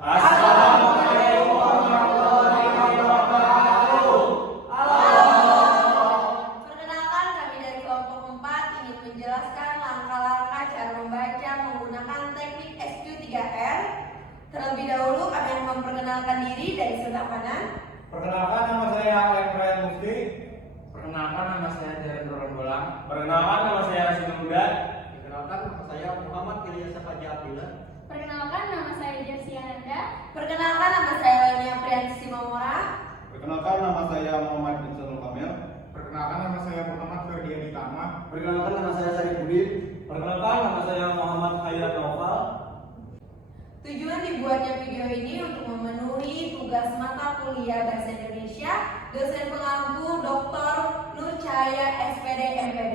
Assalamualaikum warahmatullahi wabarakatuh. Perkenalkan, kami dari kelompok 4 ingin menjelaskan langkah-langkah cara membaca menggunakan teknik SQ3R. Terlebih dahulu kami akan memperkenalkan diri dari sebelah kanan. Perkenalkan, nama saya Ryan Mufti. Perkenalkan, nama saya Darren Bolang. Perkenalkan, nama saya Rasul Muda. Perkenalkan, nama saya Muhammad Ilyas Faji Abdillah. Perkenalkan, nama saya Jersi Ananda. Perkenalkan, nama saya Lenia Priyanti Simamora. Perkenalkan, nama saya Muhammad Bintul Kamil. Perkenalkan, nama saya Muhammad Ferdian Tama. Perkenalkan, nama saya Sarifudin. Perkenalkan, nama saya Muhammad Khairat Noval. Tujuan dibuatnya video ini untuk memenuhi tugas mata kuliah Bahasa Indonesia dosen pengampu Dr. Nur Cahaya SPD MPD.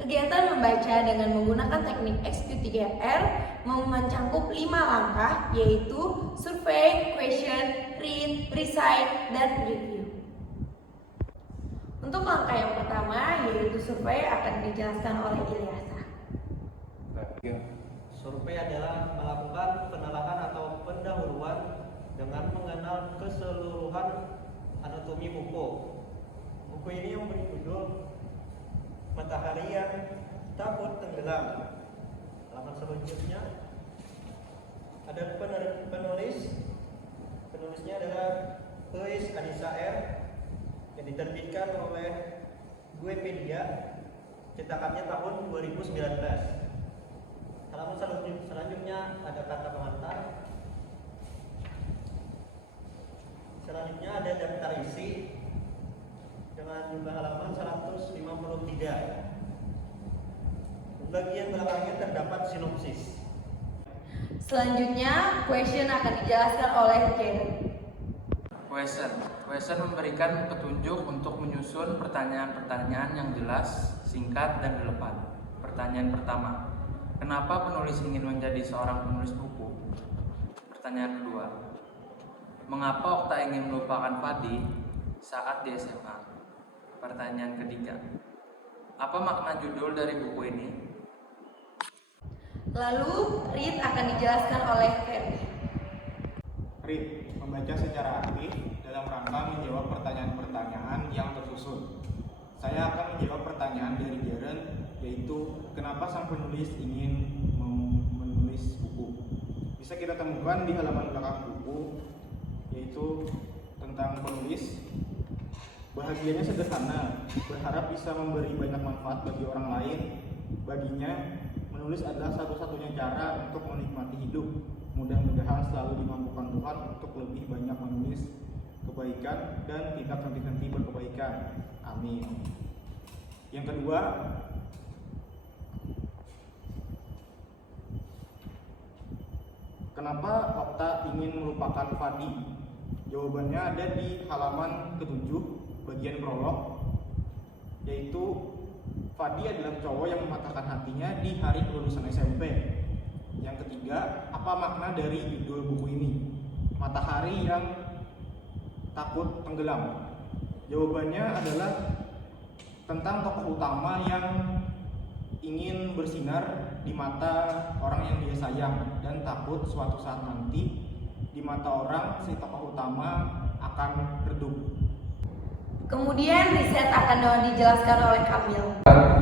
Kegiatan membaca dengan menggunakan teknik SQ3R mencakup 5 langkah, yaitu survey, question, read, recite, dan review. Untuk langkah yang pertama, yaitu survei, akan dijelaskan oleh Ilyasa. Survei adalah melakukan penelaahan atau pendahuluan dengan mengenal keseluruhan anatomi buku. Buku ini yang berjudul Matahari yang Takut Tenggelam. Halaman selanjutnya ada penulisnya adalah Eis Anissa R yang diterbitkan oleh Guepedia, cetakannya tahun 2019. Halaman selanjutnya ada kata pengantar. Selanjutnya ada daftar isi dengan jumlah halaman 153. Bagian belakangnya terdapat sinopsis. Selanjutnya, question akan dijelaskan oleh Jerry. Question memberikan petunjuk untuk menyusun pertanyaan-pertanyaan yang jelas, singkat, dan relevan. Pertanyaan pertama, kenapa penulis ingin menjadi seorang penulis buku? Pertanyaan kedua, mengapa Okta ingin melupakan Fadi saat di SMA? Pertanyaan ketiga, apa makna judul dari buku ini? Lalu, read akan dijelaskan oleh Ferdi. Read, membaca secara aktif dalam rangka menjawab pertanyaan-pertanyaan yang tersusun. Saya akan menjawab pertanyaan dari Darren, yaitu kenapa sang penulis ingin menulis buku. Bisa kita temukan di halaman belakang buku, yaitu tentang penulis. Bahagianya sederhana, berharap bisa memberi banyak manfaat bagi orang lain. Baginya, menulis adalah satu-satunya cara untuk menikmati hidup. Mudah-mudahan selalu dimampukan Tuhan untuk lebih banyak menulis kebaikan dan tidak henti-henti berkebaikan. Amin. Yang kedua, kenapa Okta ingin melupakan Fadi? Jawabannya ada di halaman ke-7, bagian prolog, yaitu Fadi adalah cowok yang mematahkan hatinya di hari kelulusan SMP. Yang ketiga, apa makna dari judul buku ini? Matahari yang Takut Tenggelam. Jawabannya adalah tentang tokoh utama yang ingin bersinar di mata orang yang dia sayang dan takut suatu saat nanti di mata orang si tokoh utama akan redup. Kemudian, riset akan dijelaskan oleh Kamil.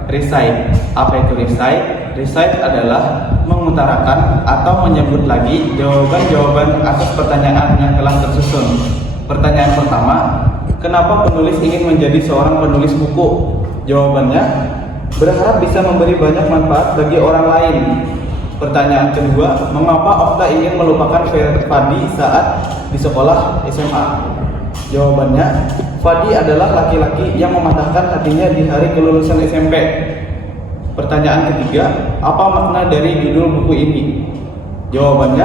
Recite. Apa itu recite? Recite adalah mengutarakan atau menyebut lagi jawaban-jawaban atas pertanyaan yang telah tersusun. Pertanyaan pertama, kenapa penulis ingin menjadi seorang penulis buku? Jawabannya, berharap bisa memberi banyak manfaat bagi orang lain. Pertanyaan kedua, mengapa Okta ingin melupakan Fadi saat di sekolah SMA? Jawabannya, Fadi adalah laki-laki yang mematahkan hatinya di hari kelulusan SMP. Pertanyaan ketiga, apa makna dari judul buku ini? Jawabannya,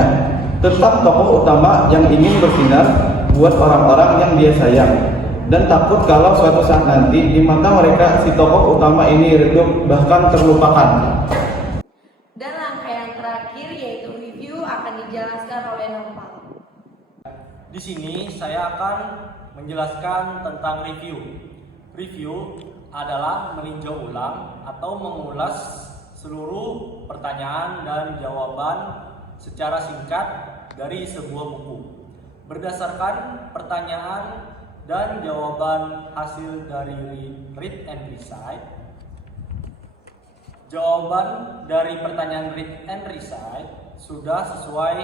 tentang tokoh utama yang ingin bersinar buat orang-orang yang dia sayang dan takut kalau suatu saat nanti di mata mereka si tokoh utama ini redup bahkan terlupakan. Dan langkah yang terakhir yaitu review akan dijelaskan oleh Nopal. Di sini saya akan menjelaskan tentang review. Review adalah meninjau ulang atau mengulas seluruh pertanyaan dan jawaban secara singkat dari sebuah buku berdasarkan pertanyaan dan jawaban hasil dari read and recite. Jawaban dari pertanyaan read and recite sudah sesuai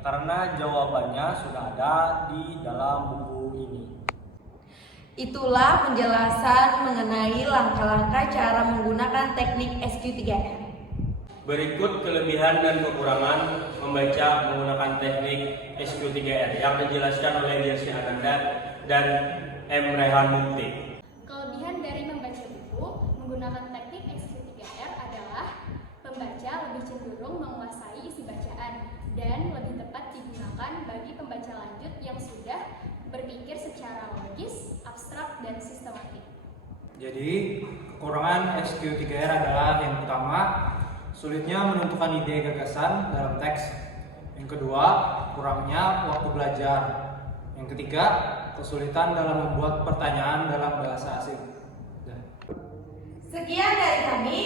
karena jawabannya sudah ada di dalam buku ini. Itulah penjelasan mengenai langkah-langkah cara menggunakan teknik SQ3R. Berikut kelebihan dan kekurangan membaca menggunakan teknik SQ3R yang dijelaskan oleh Jersey Ananda dan M. Rehan Mukti. Kelebihan dari membaca buku menggunakan teknik SQ3R adalah pembaca lebih cenderung menguasai isi bacaan dan lebih tepat digunakan bagi pembaca lanjut yang sudah berpikir secara logis, abstrak, dan sistematik. Jadi, kekurangan SQ3R adalah yang pertama, sulitnya menentukan ide gagasan dalam teks. Yang kedua, kurangnya waktu belajar. Yang ketiga, kesulitan dalam membuat pertanyaan dalam bahasa asing. Sekian dari kami.